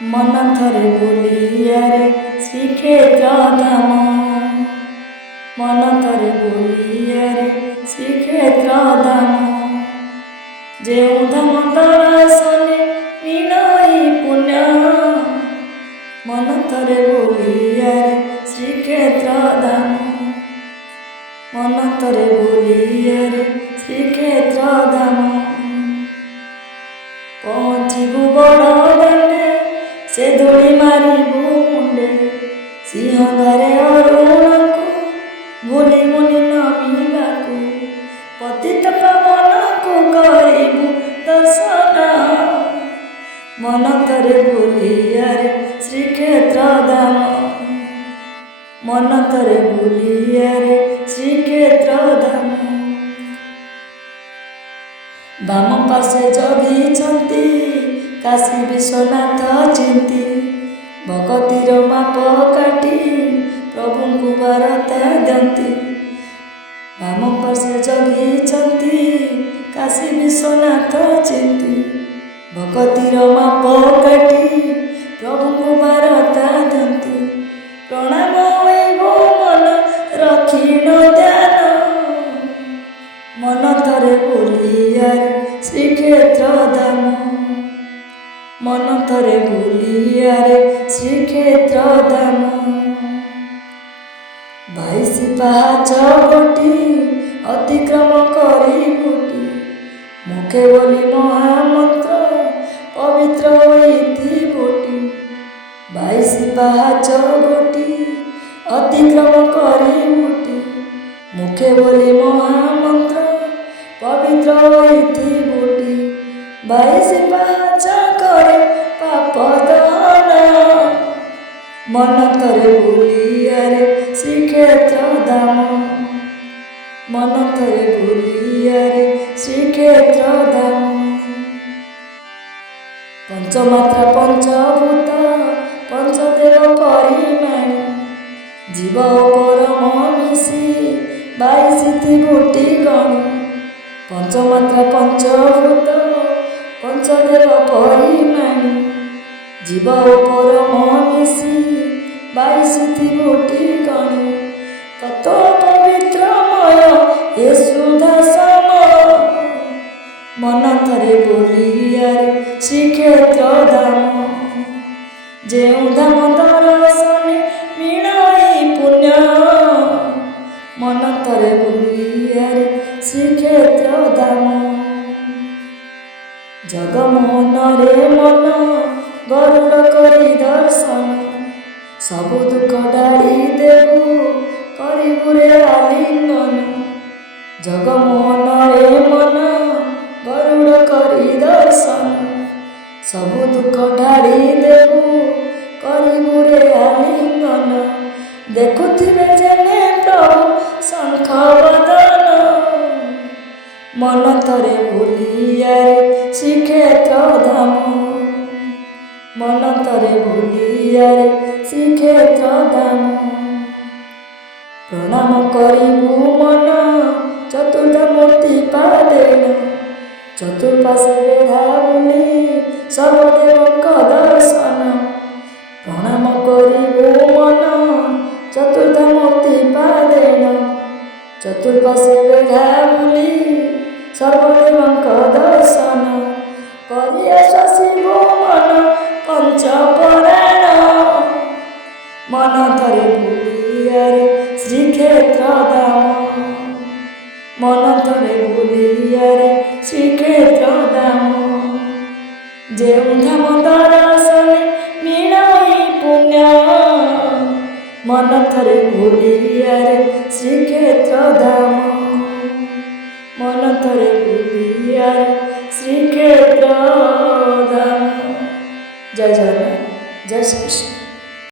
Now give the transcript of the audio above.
मन थरे बोलियारे श्रीक्षेत्र धाम मन थरे बोलियारे श्रीक्षेत्र धाम जेउ धाम दर्शने मिलई पुण्य मन थरे बोलियारे श्रीक्षेत्र धाम मन थरे बोलियारे श्रीक्षेत्र धाम पहुँचबू बड़ दाण्डे से धूली मारिबू मुंडे सिंहगारे अरुण को भूली मुनि नमिलाकू पतित पावन को करिबू दर्शन मन तरे बोलियारे श्रीक्षेत्र धाम मन तरे बोलियारे श्रीक्षेत्र धाम बाम पार्श्वे जगिछन्ति काशी विश्वनाथ चिंती भगतीर माप काटी प्रभु को बारता दियंती बाम पार्श्वे जगिछन्ति काशी विश्वनाथ चिंती भगतीर माप काटी प्रभु को बारता दियंती प्रणाम हो मन रखिण ध्यान मन थरे बोलियारे श्रीक्षेत्र धाम मन थरे बोलियारे श्रीक्षेत्र धाम 22 पाहाच गोटी अतिक्रम करी गोटी मुखे बोली महामंत्र पवित्र होइथि बोटी 22 पाहाच गोटी अतिक्रम करी गोटी मुखे बोली महामंत्र पवित्र होइथि बोटी 22 पाहाच करे पाप दहन मन थरे बोलियारे श्रीक्षेत्र धाम मन थरे बोलियारे श्रीक्षेत्र धाम पंचमात्रा पंचभूत पंचदेव परिमाणी जीव परम मिशी 22 गोटी गणी पंचमात्रा पंचभूत पंचदेव परिमाणी जीव परम मिशी 22 गोटी गणी तत्व पवित्रमय हे सुधा सम मन थरे बोलियारे श्रीक्षेत्र धाम जेउ धाम दर्शने मिलई पुण्य मन थरे बोलियारे श्रीक्षेत्र धाम जगमोहन रे मन गरुड़ करी दर्शन सबु दुख डाली देबू करिबू रे आलिंगन जगमोहन रे मन गरुड़ करी दर्शन सबु दुख ढाली देबू करिबू रे आलिंगन देखुथिबे जेने प्रभु शंख बदन मन थरे बोलियारे श्रीक्षेत्र धाम मन थरे बोलियारे श्रीक्षेत्र धाम प्रणाम करिबू मन चतुर्थ मूर्ति पादेन चतुर्पाशे बेढ़ा बुली सर्वदेवक दर्शन प्रणाम करिबू मन चतुर्थ मूर्ति पादेन चतुर्पाशे बेढ़ा बुली सर्वदेवक दर्शन करिया शशिबू मन पंचपराण मन थरे बोलियारे श्रीक्षेत्र धाम मन थरे बोलियारे श्रीक्षेत्र धाम जेउ धाम दर्शने मिलई पुण्य मन थरे बोलियारे श्रीक्षेत्र धाम।